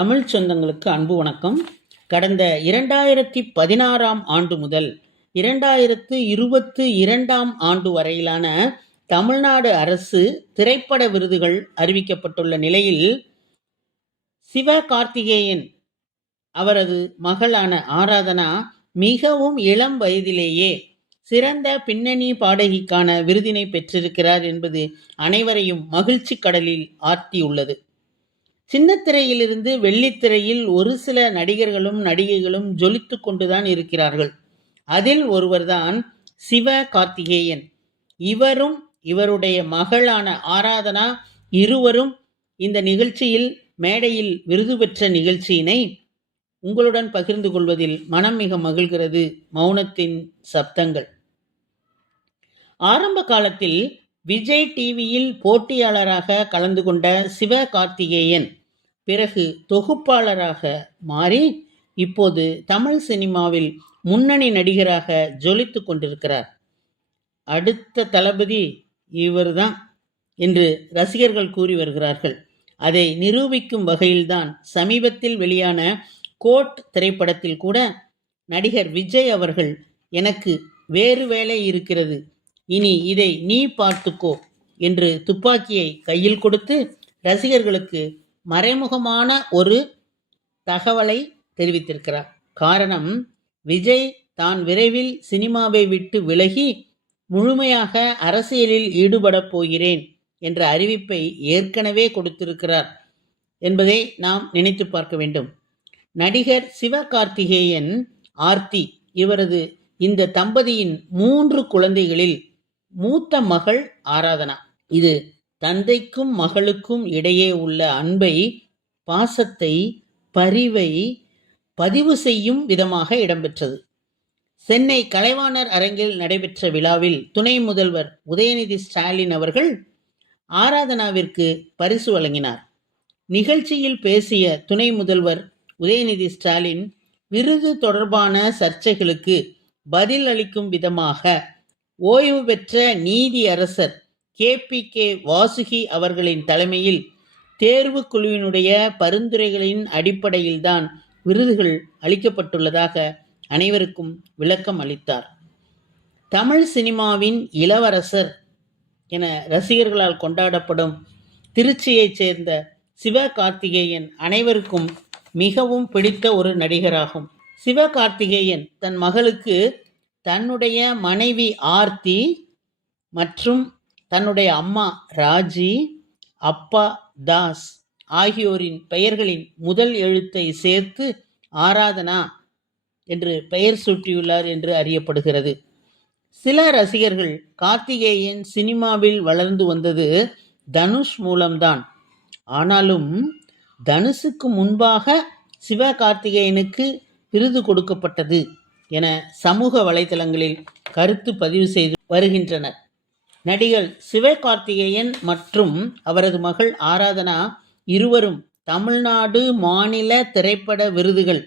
தமிழ் சொந்தங்களுக்கு அன்பு வணக்கம். கடந்த 2016ஆம் ஆண்டு முதல் 2022ஆம் ஆண்டு வரையிலான தமிழ்நாடு அரசு திரைப்பட விருதுகள் அறிவிக்கப்பட்டுள்ள நிலையில் சிவகார்த்திகேயன் அவரது மகளான ஆராதனா மிகவும் இளம் வயதிலேயே சிறந்த பின்னணி பாடகிக்கான விருதினை பெற்றிருக்கிறார் என்பது அனைவரையும் மகிழ்ச்சி கடலில் ஆழ்த்தியுள்ளது. சின்னத்திரையிலிருந்து வெள்ளித்திரையில் ஒரு சில நடிகர்களும் நடிகைகளும் ஜொலித்து கொண்டுதான் இருக்கிறார்கள். அதில் ஒருவர்தான் சிவகார்த்திகேயன். இவரும் இவருடைய மகளான ஆராதனா இருவரும் இந்த நிகழ்ச்சியில் மேடையில் விருது பெற்ற நிகழ்ச்சியினை உங்களுடன் பகிர்ந்து கொள்வதில் மனம் மிக மகிழ்கிறது. மௌனத்தின் சப்தங்கள். ஆரம்ப காலத்தில் விஜய் டிவியில் போட்டியாளராக கலந்து கொண்ட சிவகார்த்திகேயன் பிறகு தொகுப்பாளராக மாறி இப்போது தமிழ் சினிமாவில் முன்னணி நடிகராக ஜொலித்து கொண்டிருக்கிறார். அடுத்த தளபதி இவர்தான் என்று ரசிகர்கள் கூறி வருகிறார்கள். அதை நிரூபிக்கும் வகையில்தான் சமீபத்தில் வெளியான கோட் திரைப்படத்தில் கூட நடிகர் விஜய் அவர்கள், எனக்கு வேறு வேலை இருக்கிறது, இனி இதை நீ பார்த்துக்கோ என்று துப்பாக்கியை கையில் கொடுத்து ரசிகர்களுக்கு மறைமுகமான ஒரு தகவலை தெரிவித்திருக்கிறார். காரணம், விஜய் தான் விரைவில் சினிமாவை விட்டு விலகி முழுமையாக அரசியலில் ஈடுபடப் போகிறேன் என்ற அறிவிப்பை ஏற்கனவே கொடுத்திருக்கிறார் என்பதை நாம் நினைத்து பார்க்க வேண்டும். நடிகர் சிவகார்த்திகேயன், ஆர்த்தி இவரது இந்த தம்பதியின் 3 குழந்தைகளில் மூத்த மகள் ஆராதனா. இது தந்தைக்கும் மகளுக்கும் இடையே உள்ள அன்பை, பாசத்தை, பரிவை பதிவு செய்யும் விதமாக இடம்பெற்றது. சென்னை கலைவாணர் அரங்கில் நடைபெற்ற விழாவில் துணை முதல்வர் உதயநிதி ஸ்டாலின் அவர்கள் ஆராதனாவிற்கு பரிசு வழங்கினார். நிகழ்ச்சியில் பேசிய துணை முதல்வர் உதயநிதி ஸ்டாலின் விருது தொடர்பான சர்ச்சைகளுக்கு பதில் அளிக்கும் விதமாக ஓய்வு பெற்ற நீதி அரசர் KPK வாசுகி அவர்களின் தலைமையில் தேர்வு குழுவினுடைய பரிந்துரைகளின் அடிப்படையில்தான் விருதுகள் அளிக்கப்பட்டுள்ளதாக அனைவருக்கும் விளக்கம் அளித்தார். தமிழ் சினிமாவின் இளவரசர் என ரசிகர்களால் கொண்டாடப்படும் திருச்சியைச் சேர்ந்த சிவகார்த்திகேயன் அனைவருக்கும் மிகவும் பிடித்த ஒரு நடிகராகும். சிவகார்த்திகேயன் தன் மகளுக்கு தன்னுடைய மனைவி ஆர்த்தி மற்றும் தன்னுடைய அம்மா ராஜி, அப்பா தாஸ் ஆகியோரின் பெயர்களின் முதல் எழுத்தை சேர்த்து ஆராதனா என்று பெயர் சூட்டியுள்ளார் என்று அறியப்படுகிறது. சில ரசிகர்கள் கார்த்திகேயன் சினிமாவில் வளர்ந்து வந்தது தனுஷ் மூலம்தான், ஆனாலும் தனுஷுக்கு முன்பாக சிவகார்த்திகேயனுக்கு விருது கொடுக்கப்பட்டது என சமூக வலைதளங்களில் கருத்து பதிவு செய்து வருகின்றனர். நடிகர் சிவகார்த்திகேயன் மற்றும் அவரது மகள் ஆராதனா இருவரும் தமிழ்நாடு மாநில திரைப்பட விருதுகள்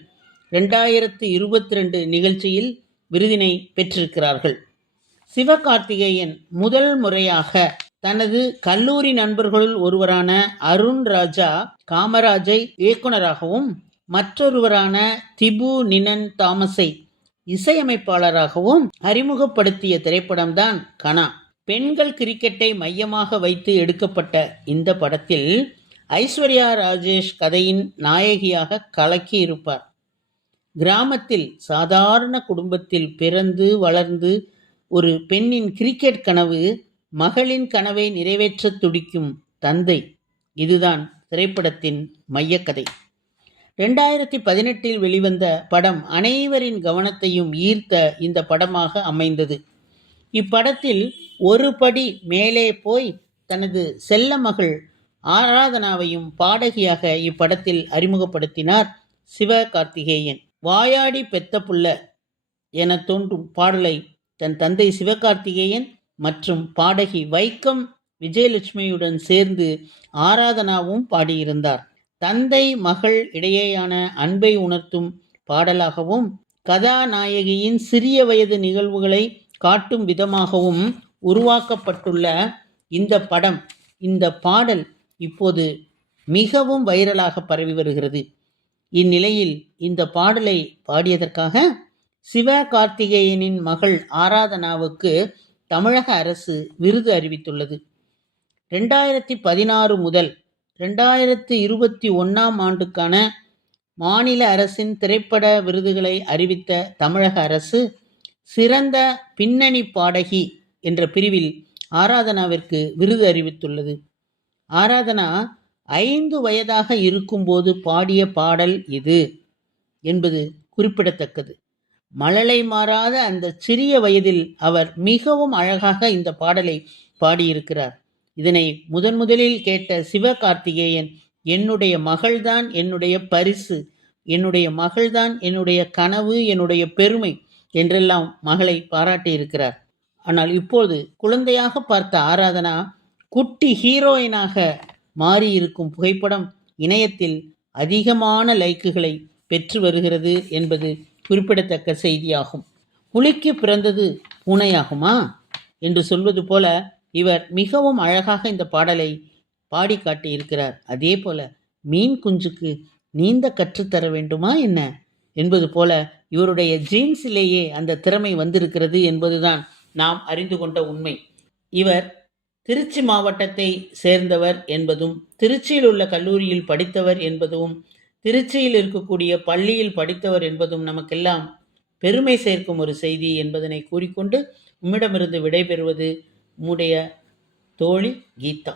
2022 நிகழ்ச்சியில் விருதினை பெற்றிருக்கிறார்கள். சிவகார்த்திகேயன் முதல் முறையாக தனது கல்லூரி நண்பர்களுள் ஒருவரான அருண் ராஜா காமராஜை இயக்குனராகவும் மற்றொருவரான திபு நினன் தாமஸை இசையமைப்பாளராகவும் அறிமுகப்படுத்திய திரைப்படம்தான் கனா. பெண்கள் கிரிக்கெட்டை மையமாக வைத்து எடுக்கப்பட்ட இந்த படத்தில் ஐஸ்வர்யா ராஜேஷ் கதையின் நாயகியாக கலக்கி இருப்பார். கிராமத்தில் சாதாரண குடும்பத்தில் பிறந்து வளர்ந்து ஒரு பெண்ணின் கிரிக்கெட் கனவு மகளின் கனவை நிறைவேற்ற துடிக்கும் தந்தை, இதுதான் திரைப்படத்தின் மையக்கதை. 2018 வெளிவந்த படம் அனைவரின் கவனத்தையும் ஈர்த்த இந்த படமாக அமைந்தது. இப்படத்தில் ஒரு படி மேலே போய் தனது செல்ல மகள் ஆராதனாவையும் பாடகியாக இப்படத்தில் அறிமுகப்படுத்தினார் சிவகார்த்திகேயன். வாயாடி பெத்த புள்ள என தோன்றும் பாடலை தன் தந்தை சிவகார்த்திகேயன் மற்றும் பாடகி வைக்கம் விஜயலட்சுமியுடன் சேர்ந்து ஆராதனாவும் பாடியிருந்தார். தந்தை மகள் இடையேயான அன்பை உணர்த்தும் பாடலாகவும் கதாநாயகியின் சிறிய வயது நிகழ்வுகளை காட்டும் விதமாகவும் உருவாக்கப்பட்டுள்ள இந்த பாடல் இப்போது மிகவும் வைரலாக பரவி வருகிறது. இந்நிலையில் இந்த பாடலை பாடியதற்காக சிவகார்த்திகேயனின் மகள் ஆராதனாவுக்கு தமிழக அரசு விருது அறிவித்துள்ளது. 2016 முதல் 2021 ஆண்டுக்கான மாநில அரசின் திரைப்பட விருதுகளை அறிவித்த தமிழக அரசு சிறந்த பின்னணி பாடகி என்ற பிரிவில் ஆராதனாவிற்கு விருது அறிவித்துள்ளது. ஆராதனா 5 வயதாக இருக்கும்போது பாடிய பாடல் இது என்பது குறிப்பிடத்தக்கது. மழலை மாறாத அந்த சிறிய வயதில் அவர் மிகவும் அழகாக இந்த பாடலை பாடியிருக்கிறார். இதனை முதலில் கேட்ட சிவகார்த்திகேயன், என்னுடைய மகள்தான் என்னுடைய பரிசு, என்னுடைய மகள்தான் என்னுடைய கனவு, என்னுடைய பெருமை என்றெல்லாம் மகளை பாராட்டியிருக்கிறார். ஆனால் இப்போது குழந்தையாக பார்த்த ஆராதனா குட்டி ஹீரோயினாக மாறியிருக்கும் புகைப்படம் இணையத்தில் அதிகமான லைக்குகளை பெற்று வருகிறது என்பது குறிப்பிடத்தக்க செய்தியாகும். புலிக்கு பிறந்தது பூனையாகுமா என்று சொல்வது போல இவர் மிகவும் அழகாக இந்த பாடலை பாடி காட்டியிருக்கிறார். அதே போல மீன் குஞ்சுக்கு நீந்த கற்றுத்தர வேண்டுமா என்ன என்பது போல இவருடைய ஜீன்ஸிலேயே அந்த திறமை வந்திருக்கிறது என்பதுதான் நாம் அறிந்து கொண்ட உண்மை. இவர் திருச்சி மாவட்டத்தை சேர்ந்தவர் என்பதும், திருச்சியில் உள்ள கல்லூரியில் படித்தவர் என்பதும், திருச்சியில் இருக்கக்கூடிய பள்ளியில் படித்தவர் என்பதும் நமக்கெல்லாம் பெருமை சேர்க்கும் ஒரு செய்தி என்பதனை கூறிக்கொண்டு உம்மிடமிருந்து விடைபெறுவது உம்முடைய தோழி கீதா.